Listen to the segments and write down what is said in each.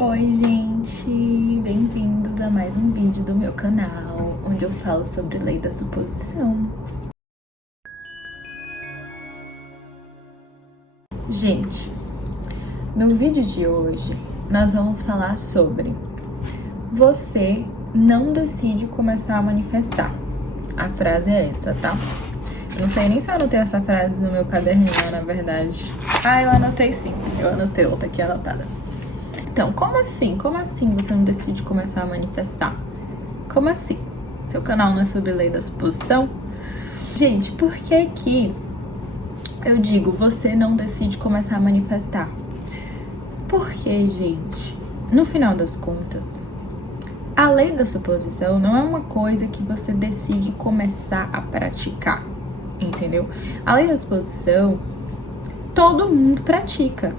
Oi, gente! Bem-vindos a mais um vídeo do meu canal, onde eu falo sobre lei da suposição. Gente, no vídeo de hoje, nós vamos falar sobre você não decide começar a manifestar. A frase é essa, tá? Eu não sei nem se eu anotei essa frase no meu caderninho, na verdade. Eu anotei sim. Eu anotei, ela tá aqui anotada. Então, como assim? Como assim você não decide começar a manifestar? Como assim? Seu canal não é sobre lei da suposição? Gente, por que que eu digo você não decide começar a manifestar? Porque, gente, no final das contas, a lei da suposição não é uma coisa que você decide começar a praticar, entendeu? A lei da suposição, todo mundo pratica.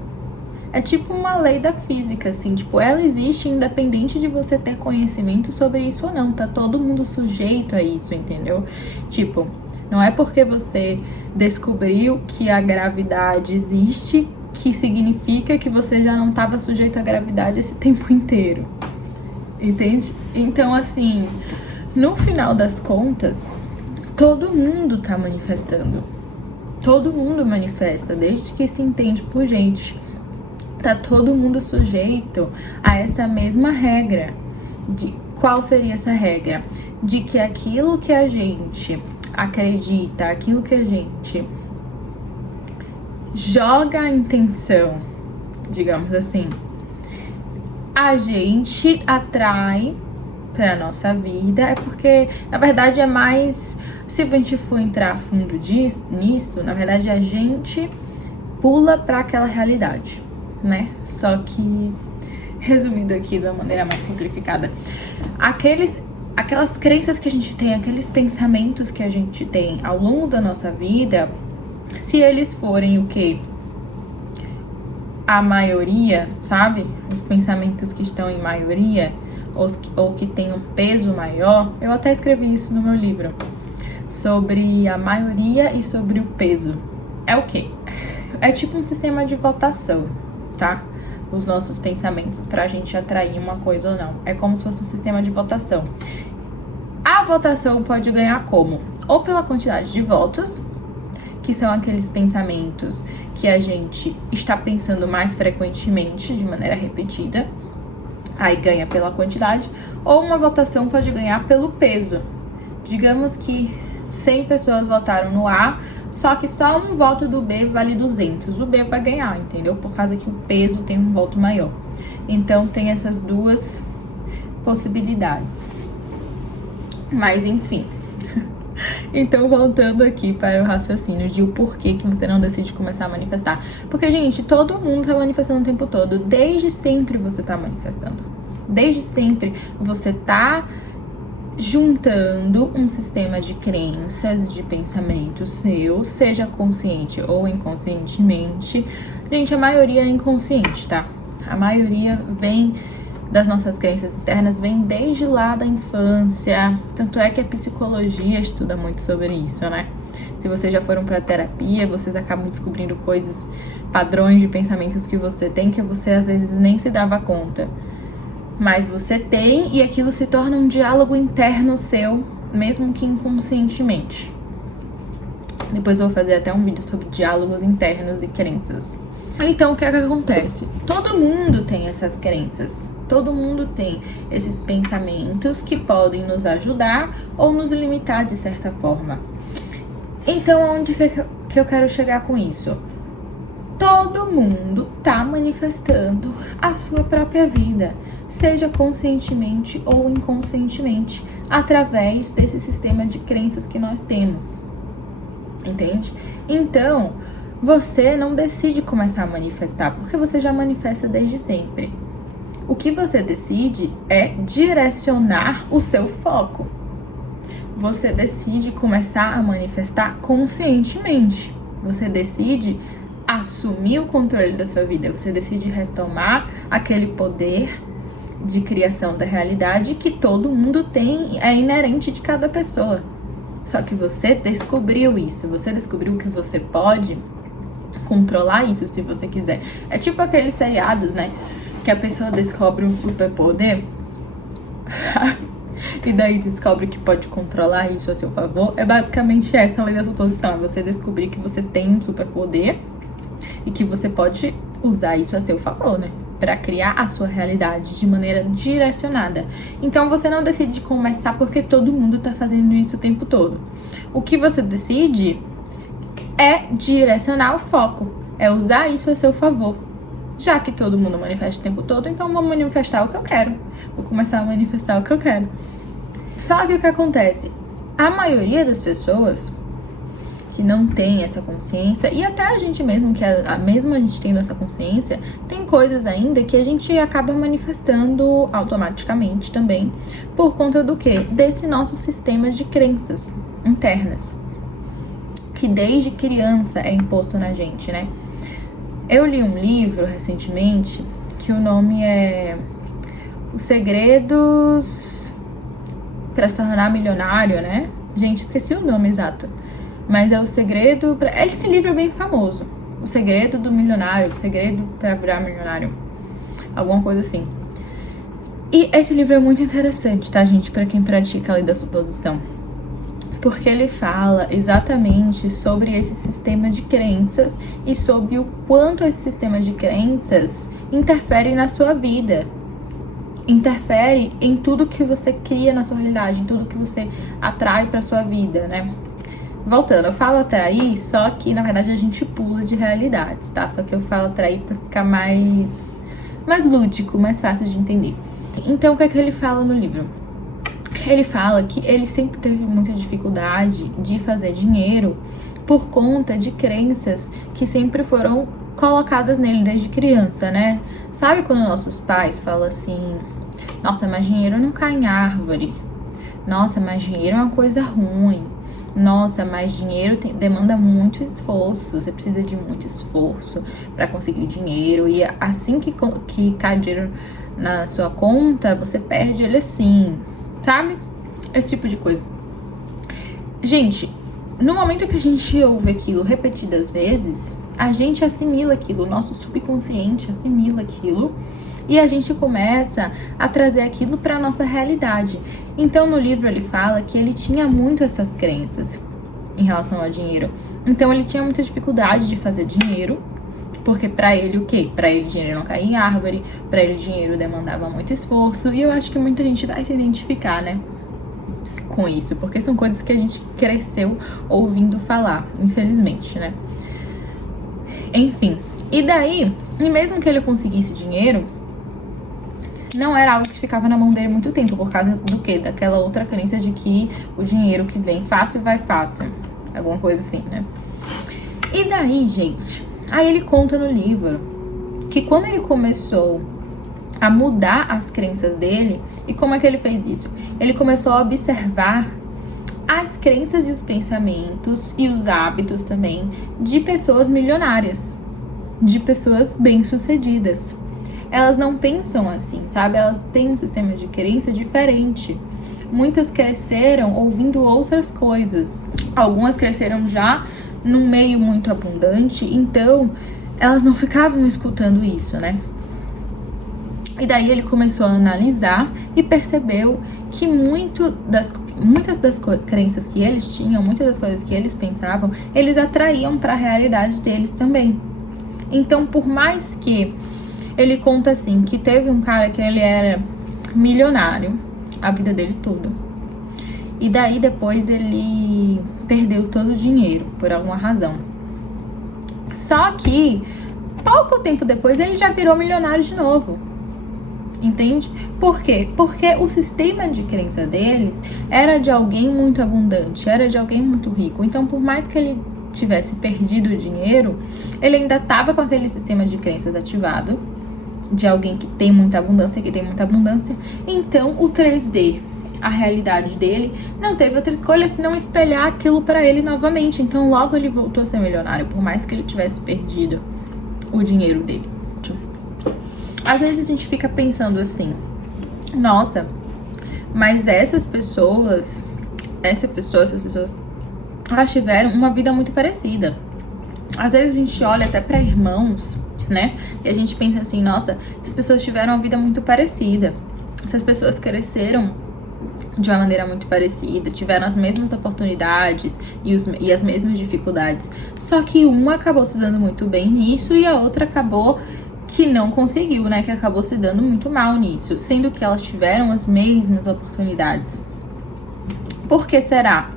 É tipo uma lei da física, assim, tipo, ela existe independente de você ter conhecimento sobre isso ou não, tá todo mundo sujeito a isso, entendeu? Tipo, não é porque você descobriu que a gravidade existe que significa que você já não estava sujeito à gravidade esse tempo inteiro, entende? Então, assim, no final das contas, todo mundo tá manifestando, todo mundo manifesta, desde que se entende por gente. Tá todo mundo sujeito a essa mesma regra. De qual seria essa regra? De que aquilo que a gente acredita, aquilo que a gente joga a intenção, digamos assim, a gente atrai para nossa vida. É porque, na verdade, é mais, se a gente for entrar a fundo nisso, na verdade, a gente pula para aquela realidade, né? Só que, resumindo aqui de uma maneira mais simplificada, aquelas crenças que a gente tem, aqueles pensamentos que a gente tem ao longo da nossa vida, se eles forem o quê? A maioria, sabe? Os pensamentos que estão em maioria, ou que tem um peso maior, eu até escrevi isso no meu livro, sobre a maioria e sobre o peso. É o quê? É tipo um sistema de votação, tá? Os nossos pensamentos pra gente atrair uma coisa ou não. É como se fosse um sistema de votação. A votação pode ganhar como? Ou pela quantidade de votos, que são aqueles pensamentos que a gente está pensando mais frequentemente, de maneira repetida, aí ganha pela quantidade. Ou uma votação pode ganhar pelo peso. Digamos que 100 pessoas votaram no A, só que só um voto do B vale 200. O B vai ganhar, entendeu? Por causa que o peso tem um voto maior. Então, tem essas duas possibilidades. Mas, enfim. Então, voltando aqui para o raciocínio de o porquê que você não decide começar a manifestar. Porque, gente, todo mundo tá manifestando o tempo todo. Desde sempre você tá manifestando. Desde sempre você tá juntando um sistema de crenças, de pensamentos seu, seja consciente ou inconscientemente. Gente, a maioria é inconsciente, tá? A maioria vem das nossas crenças internas, vem desde lá da infância. Tanto é que a psicologia estuda muito sobre isso, né? Se vocês já foram pra terapia, vocês acabam descobrindo coisas, padrões de pensamentos que você tem, que você às vezes nem se dava conta. Mas você tem, e aquilo se torna um diálogo interno seu, mesmo que inconscientemente. Depois eu vou fazer até um vídeo sobre diálogos internos e crenças. Então, o que é que acontece? Todo mundo tem essas crenças. Todo mundo tem esses pensamentos que podem nos ajudar ou nos limitar de certa forma. Então, onde que eu quero chegar com isso? Todo mundo tá manifestando a sua própria vida, seja conscientemente ou inconscientemente, através desse sistema de crenças que nós temos, entende? Então, você não decide começar a manifestar, porque você já manifesta desde sempre. O que você decide é direcionar o seu foco. Você decide começar a manifestar conscientemente. Você decide assumir o controle da sua vida. Você decide retomar aquele poder de criação da realidade que todo mundo tem, é inerente de cada pessoa. Só que você descobriu isso, você descobriu que você pode controlar isso se você quiser. É tipo aqueles seriados, né? que a pessoa descobre um superpoder, sabe? E daí descobre que pode controlar isso a seu favor. É basicamente essa a lei da suposição. É você descobrir que você tem um superpoder e que você pode usar isso a seu favor, né? Pra criar a sua realidade de maneira direcionada. Então você não decide começar porque todo mundo tá fazendo isso o tempo todo. O que você decide é direcionar o foco. É usar isso a seu favor. Já que todo mundo manifesta o tempo todo, então vou manifestar o que eu quero. Vou começar a manifestar o que eu quero. Só que o que acontece? A maioria das pessoas que não tem essa consciência, e até a gente mesmo, que mesmo a gente tendo essa consciência, tem coisas ainda que a gente acaba manifestando automaticamente também, por conta do quê? Desse nosso sistema de crenças internas, que desde criança é imposto na gente, né? Eu li um livro recentemente, que o nome é Os Segredos para se tornar milionário, né? Gente, esqueci o nome exato. Mas é o segredo... Esse livro é bem famoso. O segredo do milionário. O segredo para virar milionário. Alguma coisa assim. E esse livro é muito interessante, tá, gente? Para quem pratica a lei da suposição. Porque ele fala exatamente sobre esse sistema de crenças e sobre o quanto esse sistema de crenças interfere na sua vida. Interfere em tudo que você cria na sua realidade, em tudo que você atrai pra sua vida, né? Voltando, eu falo atrair, só que na verdade a gente pula de realidades, tá? Só que eu falo atrair pra ficar mais lúdico, mais fácil de entender. Então, o que é que ele fala no livro? Ele fala que ele sempre teve muita dificuldade de fazer dinheiro por conta de crenças que sempre foram colocadas nele desde criança, né? Sabe quando nossos pais falam assim: nossa, mas dinheiro não cai em árvore. Nossa, mas dinheiro é uma coisa ruim. Nossa, mas dinheiro demanda muito esforço. Você precisa de muito esforço para conseguir dinheiro. E assim que cai dinheiro na sua conta, você perde ele assim. Sabe? Esse tipo de coisa. Gente, no momento que a gente ouve aquilo repetidas vezes, a gente assimila aquilo, o nosso subconsciente assimila aquilo e a gente começa a trazer aquilo para a nossa realidade. Então, no livro ele fala que ele tinha muito essas crenças em relação ao dinheiro. Então, ele tinha muita dificuldade de fazer dinheiro, porque pra ele o quê? Pra ele dinheiro não caía em árvore, pra ele dinheiro demandava muito esforço, e eu acho que muita gente vai se identificar, né, com isso, porque são coisas que a gente cresceu ouvindo falar, infelizmente, né. Enfim, e daí, e mesmo que ele conseguisse dinheiro, não era algo que ficava na mão dele muito tempo, por causa do quê? Daquela outra crença de que o dinheiro que vem fácil vai fácil, alguma coisa assim, né. E daí, gente, aí ele conta no livro que quando ele começou a mudar as crenças dele, e como é que ele fez isso? Ele começou a observar as crenças e os pensamentos e os hábitos também de pessoas milionárias, de pessoas bem-sucedidas. Elas não pensam assim, sabe? Elas têm um sistema de crença diferente. Muitas cresceram ouvindo outras coisas. Algumas cresceram já num meio muito abundante, então elas não ficavam escutando isso, né? E daí ele começou a analisar e percebeu que muitas das crenças que eles tinham, muitas das coisas que eles pensavam, eles atraíam para a realidade deles também. Então, por mais que ele conta assim, que teve um cara que ele era milionário a vida dele toda. E daí depois ele perdeu todo o dinheiro, por alguma razão. Só que, pouco tempo depois, ele já virou milionário de novo. Entende? Por quê? Porque o sistema de crença deles era de alguém muito abundante, era de alguém muito rico. Então, por mais que ele tivesse perdido o dinheiro, ele ainda estava com aquele sistema de crenças ativado, de alguém que tem muita abundância, que tem muita abundância. Então, o 3D, a realidade dele, não teve outra escolha senão espelhar aquilo para ele novamente. Então, logo ele voltou a ser milionário, por mais que ele tivesse perdido o dinheiro dele. Às vezes a gente fica pensando assim: nossa, mas essas pessoas, elas tiveram uma vida muito parecida. Às vezes a gente olha até para irmãos né? E a gente pensa assim, nossa, essas pessoas tiveram uma vida muito parecida, essas pessoas cresceram de uma maneira muito parecida, tiveram as mesmas oportunidades e as mesmas dificuldades. Só que uma acabou se dando muito bem nisso e a outra acabou que não conseguiu, né? Que acabou se dando muito mal nisso, sendo que elas tiveram as mesmas oportunidades. Por que será?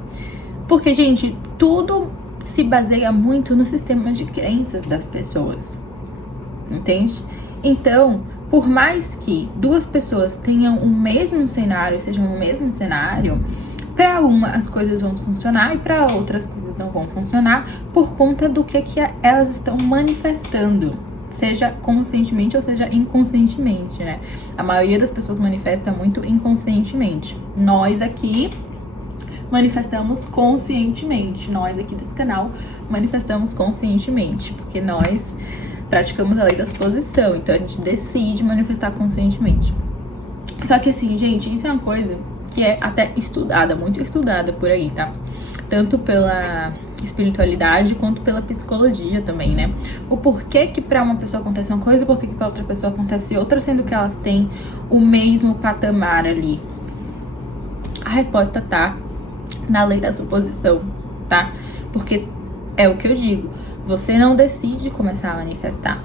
Porque, gente, tudo se baseia muito no sistema de crenças das pessoas, entende? Então, por mais que duas pessoas tenham o mesmo cenário, sejam no mesmo cenário, para uma as coisas vão funcionar e para outras coisas não vão funcionar por conta do que elas estão manifestando, seja conscientemente ou seja inconscientemente, né? A maioria das pessoas manifesta muito inconscientemente. Nós aqui manifestamos conscientemente. Nós aqui desse canal manifestamos conscientemente, porque nós praticamos a lei da suposição, então a gente decide manifestar conscientemente. Só que assim, gente, isso é uma coisa que é até estudada, muito estudada por aí, tá? Tanto pela espiritualidade quanto pela psicologia também, né? O porquê que pra uma pessoa acontece uma coisa e o porquê que pra outra pessoa acontece outra, sendo que elas têm o mesmo patamar ali. A resposta tá na lei da suposição, tá? Porque é o que eu digo, você não decide começar a manifestar.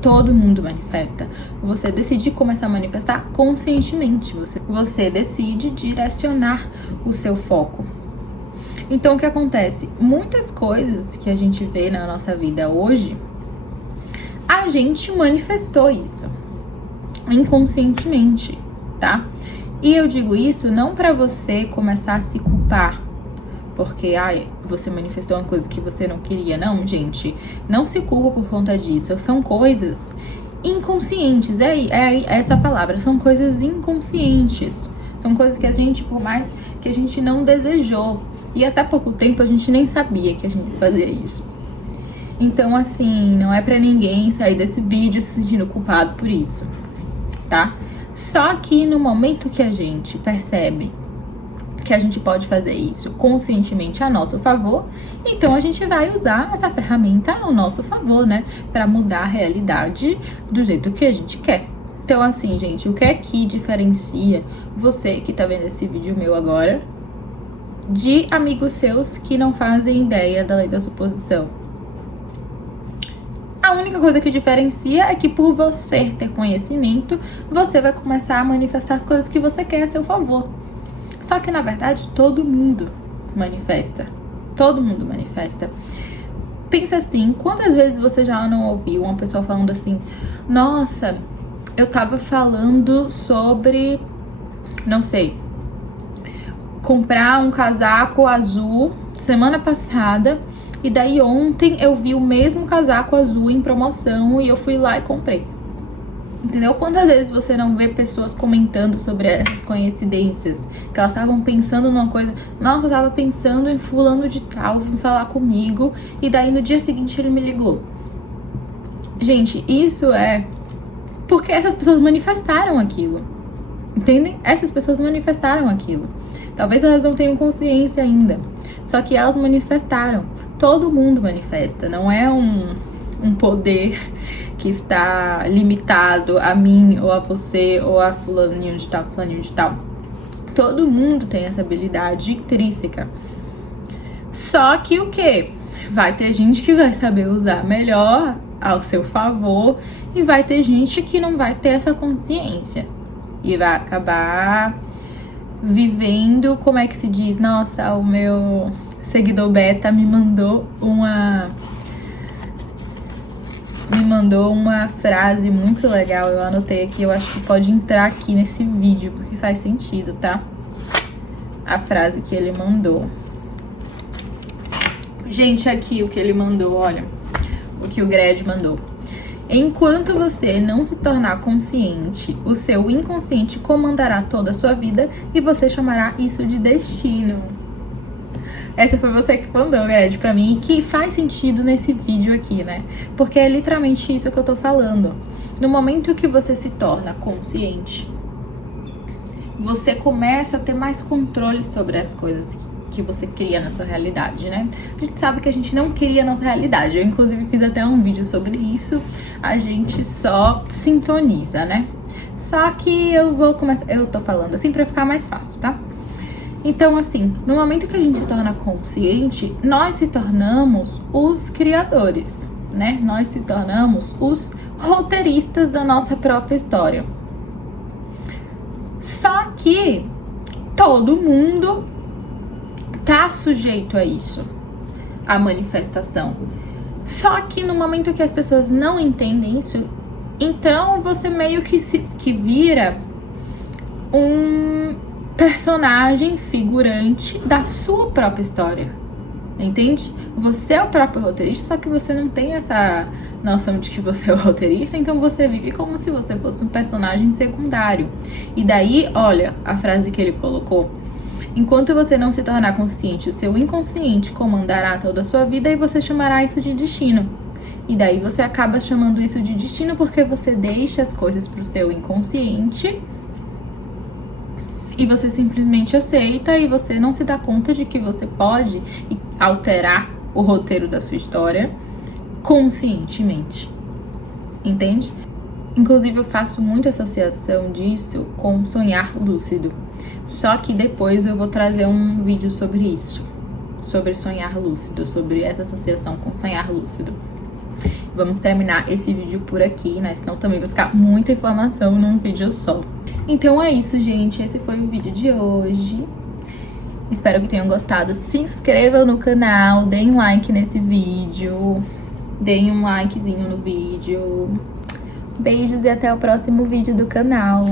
Todo mundo manifesta. Você decide começar a manifestar conscientemente. Você decide direcionar o seu foco. Então, o que acontece? Muitas coisas que a gente vê na nossa vida hoje, a gente manifestou isso inconscientemente, tá? E eu digo isso não pra você começar a se culpar, porque, você manifestou uma coisa que você não queria. Não, gente, não se culpa por conta disso. São coisas inconscientes, é essa palavra, são coisas inconscientes. São coisas que a gente, por mais que a gente não desejou, e até pouco tempo a gente nem sabia que a gente fazia isso. Então, assim, não é pra ninguém sair desse vídeo se sentindo culpado por isso, tá? Só que no momento que a gente percebe que a gente pode fazer isso conscientemente a nosso favor, então a gente vai usar essa ferramenta ao nosso favor, né? Pra mudar a realidade do jeito que a gente quer. Então, assim, gente, o que é que diferencia você que tá vendo esse vídeo meu agora de amigos seus que não fazem ideia da lei da suposição? A única coisa que diferencia é que por você ter conhecimento, você vai começar a manifestar as coisas que você quer a seu favor. Só que, na verdade, todo mundo manifesta. Todo mundo manifesta. Pensa assim, quantas vezes você já não ouviu uma pessoa falando assim, nossa, eu tava falando sobre, não sei, comprar um casaco azul semana passada, e daí ontem eu vi o mesmo casaco azul em promoção e eu fui lá e comprei. Entendeu? Quantas vezes você não vê pessoas comentando sobre essas coincidências? Que elas estavam pensando numa coisa, nossa, eu tava pensando em fulano de tal, vim falar comigo, e daí no dia seguinte ele me ligou. Gente, isso é porque essas pessoas manifestaram aquilo. Entendem? Essas pessoas manifestaram aquilo. Talvez elas não tenham consciência ainda, só que elas manifestaram. Todo mundo manifesta, não é um poder que está limitado a mim, ou a você, ou a fulaninho de tal, fulaninho de tal. Todo mundo tem essa habilidade intrínseca. Só que o quê? Vai ter gente que vai saber usar melhor ao seu favor, e vai ter gente que não vai ter essa consciência. E vai acabar vivendo, como é que se diz? Nossa, o meu seguidor beta me mandou uma frase muito legal, eu anotei aqui, eu acho que pode entrar aqui nesse vídeo, porque faz sentido, tá? A frase que ele mandou. Gente, aqui o que ele mandou, olha, o que o Gred mandou. Enquanto você não se tornar consciente, o seu inconsciente comandará toda a sua vida e você chamará isso de destino. Essa foi você que mandou, Gred, pra mim, e que faz sentido nesse vídeo aqui, né? Porque é literalmente isso que eu tô falando. No momento que você se torna consciente, você começa a ter mais controle sobre as coisas que você cria na sua realidade, né? A gente sabe que a gente não cria a nossa realidade. Eu, inclusive, fiz até um vídeo sobre isso. A gente só sintoniza, né? Só que eu tô falando assim pra ficar mais fácil, tá? Então, assim, no momento que a gente se torna consciente, nós se tornamos os criadores, né? Nós se tornamos os roteiristas da nossa própria história. Só que todo mundo tá sujeito a isso, a manifestação. Só que no momento que as pessoas não entendem isso, então você meio que vira um personagem figurante da sua própria história, entende? Você é o próprio roteirista, só que você não tem essa noção de que você é o roteirista, então você vive como se você fosse um personagem secundário. E daí, olha a frase que ele colocou: enquanto você não se tornar consciente, o seu inconsciente comandará toda a sua vida e você chamará isso de destino. E daí você acaba chamando isso de destino porque você deixa as coisas pro seu inconsciente e você simplesmente aceita e você não se dá conta de que você pode alterar o roteiro da sua história conscientemente. Entende? Inclusive, eu faço muita associação disso com sonhar lúcido. Só que depois eu vou trazer um vídeo sobre isso. Sobre sonhar lúcido, sobre essa associação com sonhar lúcido. Vamos terminar esse vídeo por aqui, né? Senão também vai ficar muita informação num vídeo só. Então é isso, gente. Esse foi o vídeo de hoje. Espero que tenham gostado. Se inscrevam no canal, deem like nesse vídeo. Deem um likezinho no vídeo. Beijos e até o próximo vídeo do canal.